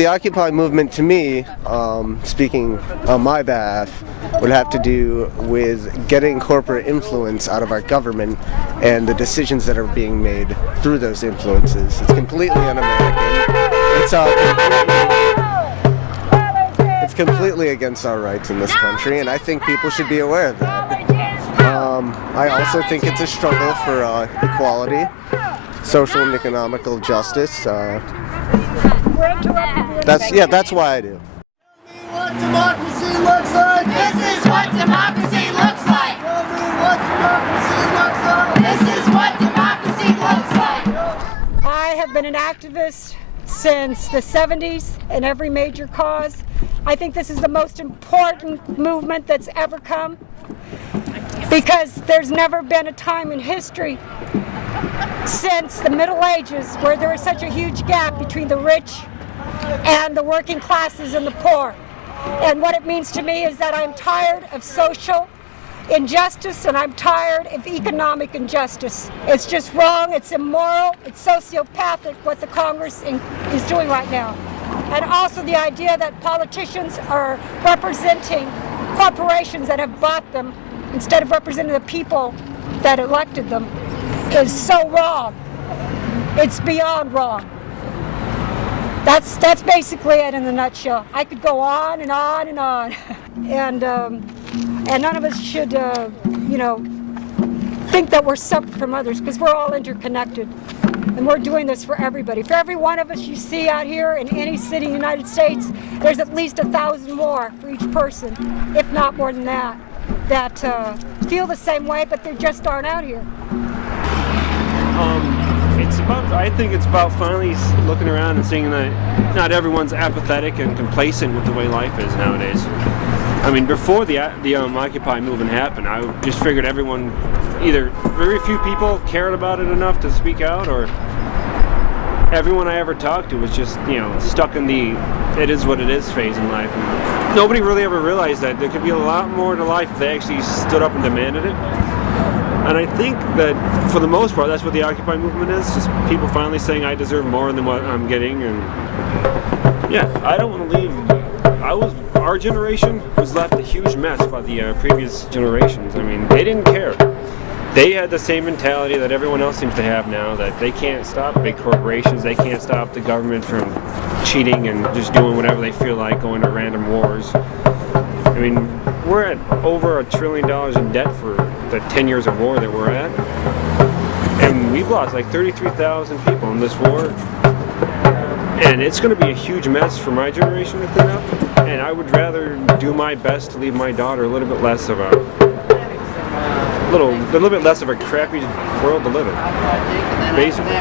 The Occupy movement, to me, speaking on my behalf, would have to do with getting corporate influence out of our government and the decisions that are being made through those influences. It's completely un-American. It's completely against our rights in this country, and I think people should be aware of that. I also think it's a struggle for equality, social and economical justice. That's why I do. What democracy looks like. This is what democracy looks like. Tell me what democracy looks like. This is what democracy looks like. I have been an activist since the 70s in every major cause. I think this is the most important movement that's ever come, because there's never been a time in history since the Middle Ages where there was such a huge gap between the rich and the working classes and the poor. And what it means to me is that I'm tired of social injustice and I'm tired of economic injustice. It's just wrong, it's immoral, it's sociopathic what the Congress is doing right now. And also the idea that politicians are representing corporations that have bought them instead of representing the people that elected them is so wrong. It's beyond wrong. That's basically it in a nutshell. I could go on and on and on, and none of us should, think that we're separate from others, because we're all interconnected, and we're doing this for everybody. For every one of us you see out here in any city in the United States, there's at least 1,000 more for each person, if not more than that, that feel the same way, but they just aren't out here. I think it's about finally looking around and seeing that not everyone's apathetic and complacent with the way life is nowadays. I mean, before the Occupy movement happened, I just figured everyone, either very few people cared about it enough to speak out, or everyone I ever talked to was just, stuck in the it is what it is phase in life. And nobody really ever realized that there could be a lot more to life if they actually stood up and demanded it. And I think that, for the most part, that's what the Occupy movement is, just people finally saying, I deserve more than what I'm getting. And yeah, I don't want to leave. Our generation was left a huge mess by the previous generations. I mean, they didn't care. They had the same mentality that everyone else seems to have now, that they can't stop big corporations, they can't stop the government from cheating and just doing whatever they feel like, going to random wars. I mean, we're at over $1 trillion in debt for the 10 years of war that we're at. And we've lost like 33,000 people in this war. And it's going to be a huge mess for my generation to clean up. And I would rather do my best to leave my daughter a little bit less of a little bit less of a crappy world to live in, basically.